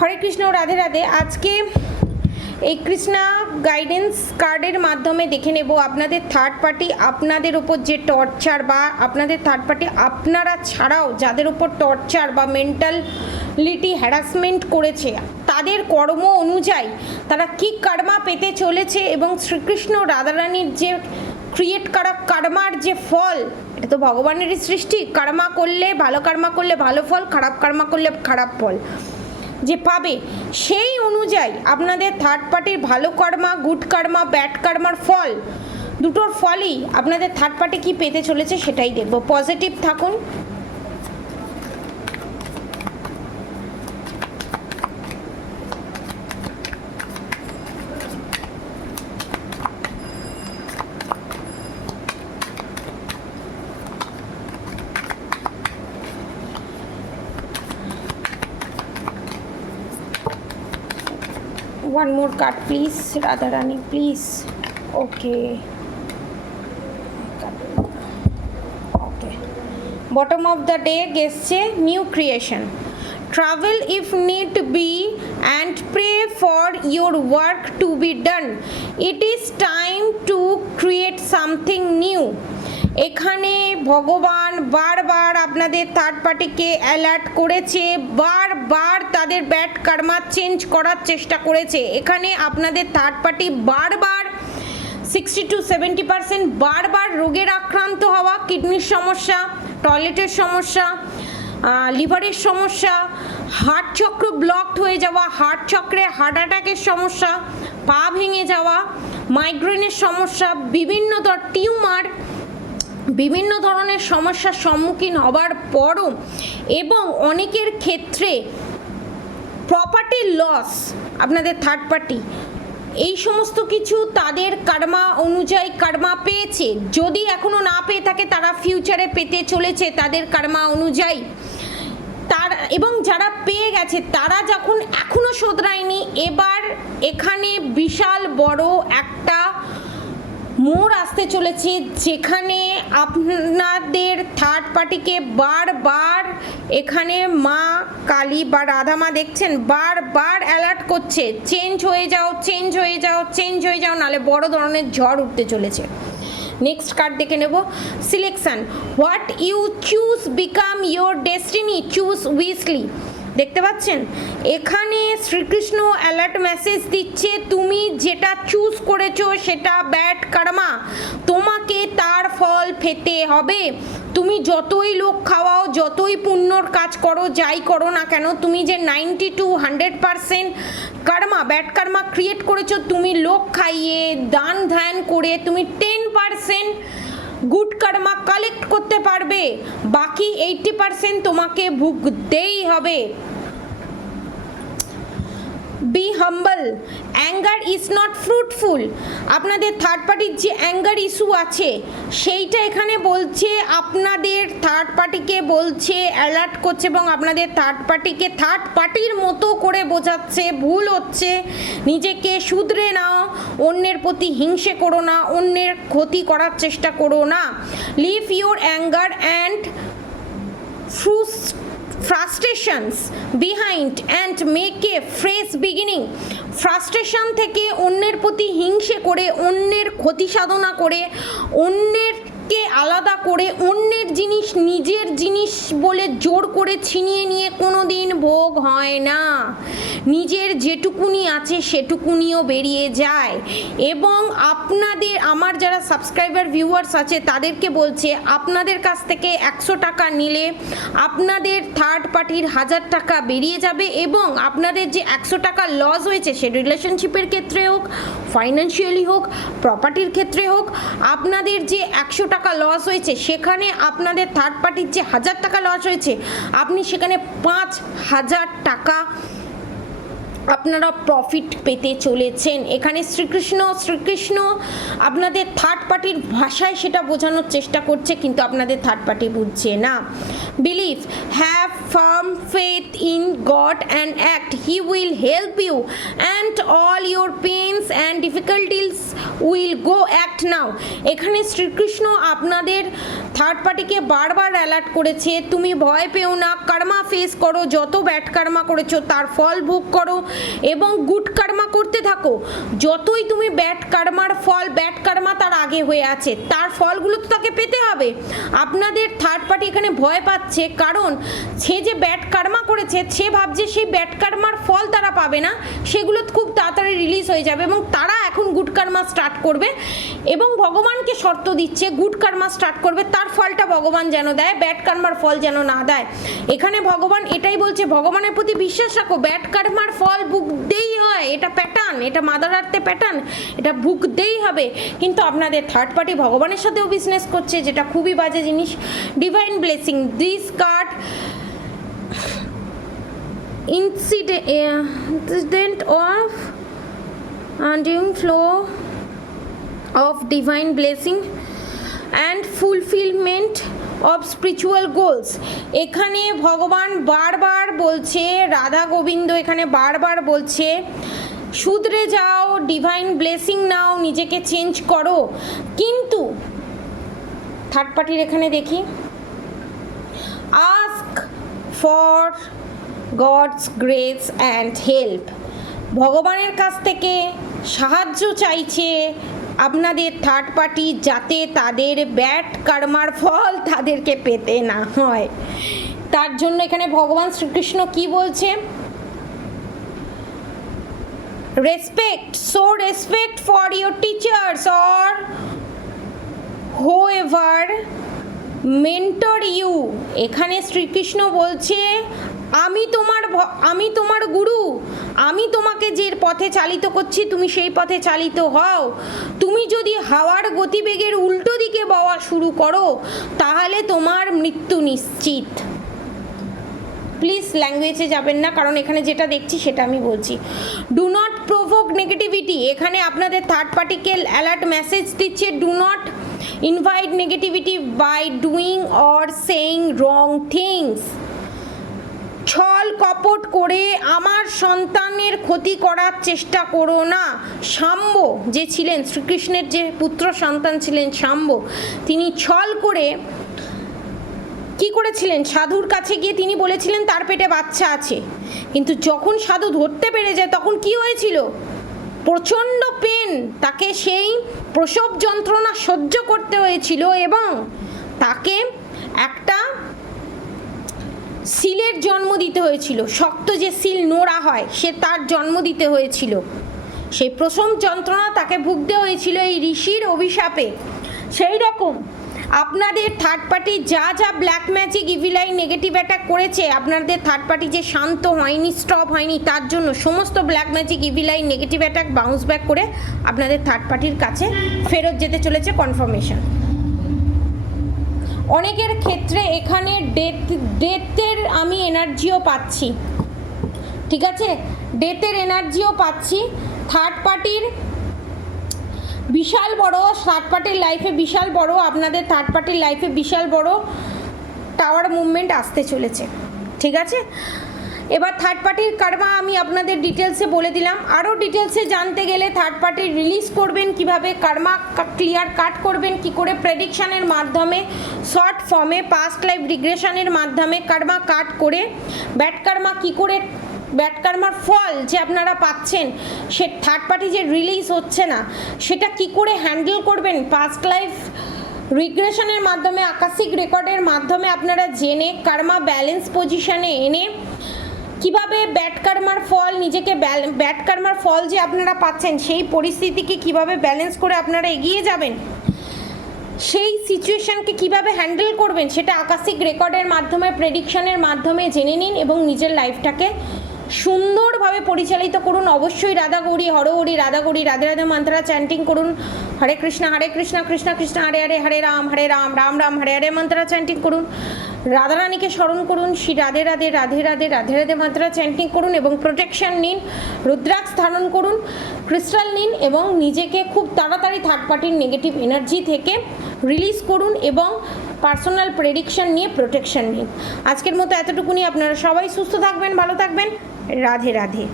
হরে কৃষ্ণ, রাধে রাধে। আজকে এই কৃষ্ণা গাইডেন্স কার্ডের মাধ্যমে দেখে নেব আপনাদের থার্ড পার্টি আপনাদের উপর যে টর্চার বা আপনাদের থার্ড পার্টি আপনারা ছাড়াও যাদের উপর টর্চার বা মেন্টালিটি হ্যারাসমেন্ট করেছে তাদের কর্ম অনুযায়ী তারা কী কর্মা পেতে চলেছে এবং শ্রীকৃষ্ণ রাধারানীর যে ক্রিয়েট করা কর্মার যে ফল, এটা তো ভগবানেরই সৃষ্টি। কর্মা করলে ভালো কর্মা করলে ভালো ফল, খারাপ কর্মা করলে খারাপ ফল যে পাবে, সেই অনুযায়ী আপনাদের থার্ড পার্টির ভালো কর্মা, গুড কর্মা, ব্যাড কর্মার ফল, দুটোর ফলই আপনাদের থার্ড পার্টি কি পেতে চলেছে সেটাই দেখব। পজিটিভ থাকুন। One more card please, Radharani, please. Okay. Bottom of the day গেছে new creation. Travel if need be and pray for your work to be done. It is time to create something new. এখানে ভগবান বারবার আপনাদের third পার্টিকে alert করেছে, বারবার তাদের bad কর্মা change করার চেষ্টা করেছে। এখানে আপনাদের থার্ড পার্টি বারবার 60 to 70% বারবার রোগের আক্রান্ত হওয়া, কিডনির সমস্যা, টয়লেটের সমস্যা, লিভারের সমস্যা, হার্ট চক্র ব্লকড হয়ে যাওয়া, হার্ট চক্রে হার্ট অ্যাটাকের সমস্যা, পা ভেঙে যাওয়া, মাইগ্রেনের সমস্যা, বিভিন্ন টিউমার, বিভিন্ন ধরনের সমস্যার সম্মুখীন হবার পরও এবং অনেকের ক্ষেত্রে প্রপার্টি লস আপনাদের থার্ড পার্টি, এই সমস্ত কিছু তাদের কর্মা অনুযায়ী কর্মা পেয়েছে। যদি এখনও না পেয়ে থাকে তারা ফিউচারে পেতে চলেছে তাদের কর্মা অনুযায়ী। তার এবং যারা পেয়ে গেছে তারা যখন এখনও শোধরায়নি, এবার এখানে বিশাল বড় একটা মোড় আসতে চলেছে যেখানে আপনাদের থার্ড পার্টিকে বারবার এখানে মা কালী বা রাধা মা দেখছেন বারবার অ্যালার্ট করছে, চেঞ্জ হয়ে যাও, চেঞ্জ হয়ে যাও, চেঞ্জ হয়ে যাও, নাহলে বড় ধরনের ঝড় উঠতে চলেছে। নেক্সট কার্ড দেখে নেব। Selection, what you choose become your destiny, choose wisely. দেখতে পাচ্ছেন এখানে শ্রীকৃষ্ণ অ্যালার্ট মেসেজ দিচ্ছে, তুমি যেটা চুজ করেছো সেটা ব্যাড কর্মা, তোমাকে তার ফল পেতে হবে। তুমি যতই লোক খাওয়াও, যতই পুণ্যর কাজ করো, যাই করো না কেন, তুমি যে 90 to 100% Karma, bad Karma create করেছো, তুমি লোক খাইয়ে দান ধ্যান করে তুমি 10% গুড কর্মা কালেক্ট করতে পারবে, বাকি 80% তোমাকে ভুগতেই হবে। Be humble, anger is not fruitful. আপনাদের থার্ড পার্টির যে অ্যাঙ্গার ইস্যু আছে সেইটা এখানে বলছে, আপনাদের থার্ড পার্টিকে বলছে, অ্যালার্ট করছে এবং আপনাদের থার্ড পার্টিকে থার্ড পার্টির মতো করে বোঝাচ্ছে ভুল হচ্ছে, নিজেকে শুধরে নাও, অন্যের প্রতি হিংসে করো না, অন্যের ক্ষতি করার চেষ্টা করো না। Leave your anger and frustrations behind and make a fresh beginning. Frustration থেকে, অন্যের প্রতি হিংসে করে, অন্যের ক্ষতি সাধনা করে, অন্যেরকে আলাদা করে, অন্যের জিনিস নিজের জিনিস বলে জোর করে ছিনিয়ে নিয়ে কোনো দিন ভোগ হয় না। নিজের যেটুকুনি আছে সেটুকুনিও বেরিয়ে যায়। এবং আপনাদের, আমার যারা সাবস্ক্রাইবার ভিউয়ার্স আছে তাদেরকে বলছে, আপনাদের কাছ থেকে 100 টাকা নিলে আপনাদের থার্ড পার্টির 1000 টাকা বেরিয়ে যাবে এবং আপনাদের যে 100 টাকা লস হয়েছে, সে রিলেশনশিপের ক্ষেত্রে হোক, ফাইন্যান্সিয়ালি হোক, প্রপার্টির ক্ষেত্রে হোক, আপনাদের যে 100 টাকা লস হয়েছে সেখানে আপনাদের থার্ড পার্টির যে 1000 টাকা লস হয়েছে, আপনি সেখানে 5000 টাকা আপনারা প্রফিট পেতে চলেছেন। এখানে শ্রীকৃষ্ণ আপনাদের থার্ড পার্টির ভাষায় সেটা বোঝানোর চেষ্টা করছে, কিন্তু আপনাদের থার্ড পার্টি বুঝছে না। Believe, have firm faith in God and act, he will help you and all your pains and difficulties will go act now. এখানে শ্রীকৃষ্ণ আপনাদের থার্ড পার্টিকে বারবার অ্যালার্ট করেছে, তুমি ভয় পেও না, কর্মা ফেস করো, যত ব্যাড কর্মা করেছো তার ফল ভোগ করো এবং গুড কর্মা করতে থাকো। যতই তুমি ব্যাড কর্মার ফল, ব্যাড কর্মা তার আগে হয়ে আছে, তার ফলগুলো তো তাকে পেতে হবে। আপনাদের থার্ড পার্টি এখানে ভয় পাচ্ছে, কারণ সে যে ব্যাড কর্মা করেছে সে ভাবছে সেই ব্যাড কর্মার ফল তারা পাবে না, সেগুলো খুব তাড়াতাড়ি রিলিজ হয়ে যাবে এবং তারা এখন গুড কর্মা স্টার্ট করবে এবং ভগবানকে শর্ত দিচ্ছে গুড কর্মা স্টার্ট করবে, তার ফলটা ভগবান যেন দেয়, ব্যাড কর্মার ফল যেন না দেয়। এখানে ভগবান এটাই বলছে, ভগবানের প্রতি বিশ্বাস রাখো, ব্যাড কর্মার ফল ভুগতেই হয়, এটা প্যাটার্ন, এটা মাদার আর্থে প্যাটার্ন, এটা ভুগতেই হবে। কিন্তু আপনাদের থার্ড পার্টি ভগবানের সাথেও বিজনেস করছে, যেটা খুবই বাজে জিনিস। Divine blessing, this card incident of undying flow of divine blessing and fulfillment of spiritual goals। এখানে ভগবান বারবার বলছে, রাধা গোবিন্দ এখানে বারবার বলছে শুধরে যাও, ডিভাইন ব্লেসিং নাও, নিজেকে চেঞ্জ করো। কিন্তু থার্ড পার্টির এখানে দেখি, ask for gods grace and help, ভগবানের কাছ থেকে সাহায্য চাইছে আপনাদের থার্ড পার্টি, যাতে তাদের ব্যাড কর্মার ফল তাদেরকে পেতে না হয়। তার জন্য এখানে ভগবান শ্রীকৃষ্ণ কি বলছে, respect, show respect for your teachers or whoever mentor you। এখানে শ্রীকৃষ্ণ বলছে আমি তোমার গুরু, আমি তোমাকে যে পথে চালিত করছি তুমি সেই পথে চালিত হও। তুমি যদি হাওয়ার গতিবেগের উল্টো দিকে বওয়া শুরু করো তাহলে তোমার মৃত্যু নিশ্চিত। প্লিজ ল্যাঙ্গুয়েজে যাবেন না, কারণ এখানে যেটা দেখছি সেটা আমি বলছি। ডু নট প্রভোক নেগেটিভিটি, এখানে আপনাদের থার্ড পার্টিকে অ্যালার্ট মেসেজ দিচ্ছে, do not invite negativity by doing or saying wrong things. ছল কপট করে আমার সন্তানের ক্ষতি করার চেষ্টা করো না। শাম্ব যে ছিলেন, শ্রীকৃষ্ণের যে পুত্র সন্তান ছিলেন শাম্ব, তিনি ছল করে কি করেছিলেন, সাধুর কাছে গিয়ে তিনি বলেছিলেন তার পেটে বাচ্চা আছে, কিন্তু যখন সাধু ধরতে পেরে যায় তখন কি হয়েছিল, প্রচণ্ড পেন, তাকে সেই প্রসব যন্ত্রণা সহ্য করতে হয়েছিল এবং তাকে একটা সিলের জন্ম দিতে হয়েছিল, শক্ত যে সিল নোড়া হয় সে তার জন্ম দিতে হয়েছিল, সেই প্রসব যন্ত্রণা তাকে ভুগতে হয়েছিল এই ঋষির অভিশাপে। সেই রকম আপনাদের থার্ড পার্টি যা যা ব্ল্যাক ম্যাজিক ইভিলাইন নেগেটিভ অ্যাটাক করেছে, আপনাদের থার্ড পার্টি যে শান্ত হয়নি, স্টপ হয়নি, তার জন্য সমস্ত ব্ল্যাক ম্যাজিক ইভিলাইন নেগেটিভ অ্যাটাক বাউন্স ব্যাক করে আপনাদের থার্ড পার্টির কাছে ফেরত যেতে চলেছে কনফার্মেশন। অনেকের ক্ষেত্রে এখানে ডেথের আমি এনার্জিও পাচ্ছি, ঠিক আছে, ডেথের এনার্জিও পাচ্ছি। থার্ড পার্টির বিশাল বড়, থার্ড পার্টির লাইফে বিশাল বড়, আপনাদের থার্ড পার্টির লাইফে বিশাল বড় টাওয়ার মুভমেন্ট আসতে চলেছে, ঠিক আছে। এবার থার্ড পার্টির কার্মা আমি আপনাদের ডিটেলসে বলে দিলাম। আরও ডিটেলসে জানতে গেলে থার্ড পার্টি রিলিজ করবেন কিভাবে, কার্মা ক্লিয়ার কাট করবেন কি করে, প্রেডিকশানের মাধ্যমে, শর্ট ফর্মে, পাস্ট লাইফ রিগ্রেশনের মাধ্যমে কার্মা কাট করে ব্যাড কার্মা কি করে, ব্যাড কার্মার ফল যে আপনারা পাচ্ছেন সে থার্ড পার্টি যে রিলিজ হচ্ছে না সেটা কি করে হ্যান্ডেল করবেন, পাস্ট লাইফ রিগ্রেশনের মাধ্যমে, আকাশিক রেকর্ডের মাধ্যমে আপনারা জেনে কার্মা ব্যালেন্স পজিশনে এনে কিভাবে ব্যাড কার্মার ফল, নিজেকে ব্যাড কার্মার ফল যে আপনারা পাচ্ছেন সেই পরিস্থিতিকে কিভাবে ব্যালেন্স করে আপনারা এগিয়ে যাবেন, সেই সিচুয়েশনকে কিভাবে হ্যান্ডেল করবেন সেটা আকাশিক রেকর্ডের মাধ্যমে, প্রেডিকশনের মাধ্যমে জেনে নিন এবং নিজের লাইফটাকে সুন্দরভাবে পরিচালিত করুন। অবশ্যই রাধা গৌরী হরহরি, রাধা গৌরী রাধে রাধে মন্ত্রা চ্যান্টিং করুন, হরে কৃষ্ণ কৃষ্ণ কৃষ্ণ হরে হরে, হরে রাম রাম রাম হরে হরে মন্ত্রা চ্যান্টিং করুন। রাধারানীকে স্মরণ করুন, শ্রী রাধে রাধে রাধে রাধে রাধে রাধে মাত্রা চ্যান্টিং করুন এবং প্রোটেকশন নিন, রুদ্রাক্ষ ধারণ করুন, ক্রিস্টাল নিন এবং নিজেকে খুব তাড়াতাড়ি থার্ড পার্টির নেগেটিভ এনার্জি থেকে রিলিজ করুন এবং পার্সোনাল প্রেডিকশন নিয়ে প্রোটেকশন নিন। আজকের মতো এতটুকুনি। আপনারা সবাই সুস্থ থাকবেন, ভালো থাকবেন। রাধে রাধে।